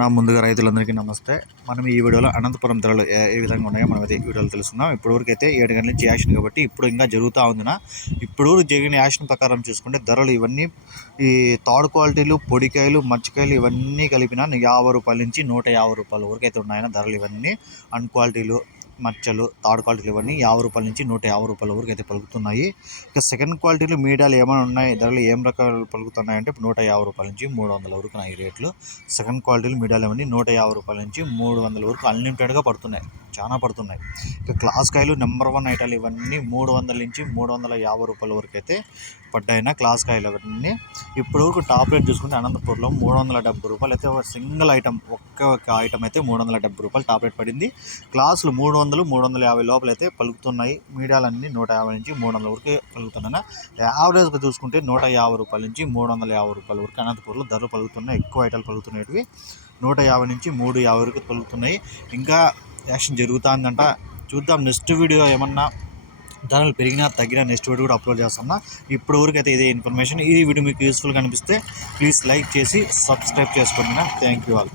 నా ముందుగా రైతులందరికీ నమస్తే. మనం ఈ వీడియోలో అనంతపురం ధరలు ఏ విధంగా ఉన్నాయో మనం అయితే ఈ వీడియోలో తెలుసుకున్నాం ఇప్పటివరకు అయితే ఏడు గంటల నుంచి యాక్షన్ కాబట్టి ఇప్పుడు ఇంకా జరుగుతూ ఉందిన. ఇప్పుడు జరిగిన యాక్షన్ ప్రకారం చూసుకుంటే ధరలు ఇవన్నీ ఈ తాడు క్వాలిటీలు పొడికాయలు మచ్చికాయలు ఇవన్నీ కలిపిన యాభై రూపాయల నుంచి నూట యాభై రూపాయల వరకు అయితే ఉన్నాయన్న ధరలు ఇవన్నీ. అన్ క్వాలిటీలు మచ్చలు థర్డ్ క్వాలిటీలు ఇవన్నీ యాభై రూపాయల నుంచి నూట యాభై రూపాయల వరకు అయితే పలుకుతున్నాయి. ఇక సెకండ్ క్వాలిటీలు మీడియాలు ఏమైనా ఉన్నాయి? ధరలు ఏం రకాలు పలుకుతున్నాయి అంటే నూట యాభై రూపాయల నుంచి మూడు వందల వరకు ఉన్నాయి రేట్లు. సెకండ్ క్వాలిటీలు మీడియాలు ఇవన్నీ నూట యాభై రూపాయల నుంచి మూడు వందల వరకు అన్లిమిటెడ్గా పడుతున్నాయి. చాలా పడుతున్నాయి. ఇక క్లాస్ కాయలు నెంబర్ వన్ ఐటాలు ఇవన్నీ మూడు వందల నుంచి మూడు వందల యాభై రూపాయల వరకు అయితే పడ్డాయిన క్లాస్ కాయలు అవన్నీ. ఇప్పుడు వరకు టాప్ రేట్ చూసుకుంటే అనంతపూర్లో మూడు వందల డెబ్బై రూపాయలు అయితే ఒక సింగిల్ ఐటమ్ ఒక్క ఒక ఐటమ్ అయితే మూడు వందల డెబ్బై రూపాయలు టాప్ రేట్ పడింది. క్లాసులు మూడు వందలు మూడు వందల యాభై లోపల అయితే పలుకుతున్నాయి. మీడియాలన్నీ నూట యాభై నుంచి మూడు వందల వరకు పలుకుతున్నాయి యావరేజ్గా చూసుకుంటే నూట యాభై రూపాయల నుంచి మూడు వందల యాభై రూపాయల వరకు అనంతపూర్లో ధరలు పలుకుతున్నాయి. ఎక్కువ ఐటాలు పలుకుతున్నాయి నూట యాభై నుంచి మూడు యాభై వరకు పలుకుతున్నాయి. ఇంకా యాక్షన్ జరుగుతుందంట. చూద్దాం నెక్స్ట్ వీడియో ఏమన్నా ధరలు పెరిగినా తగ్గినా నెక్స్ట్ వీడియో కూడా అప్లోడ్ చేస్తున్నా ఇప్పుడు వరకైతే అయితే ఇదే ఇన్ఫర్మేషన్. ఈ వీడియో మీకు యూస్ఫుల్గా అనిపిస్తే ప్లీజ్ లైక్ చేసి సబ్స్క్రైబ్ చేసుకోండి థ్యాంక్ యూ ఆల్.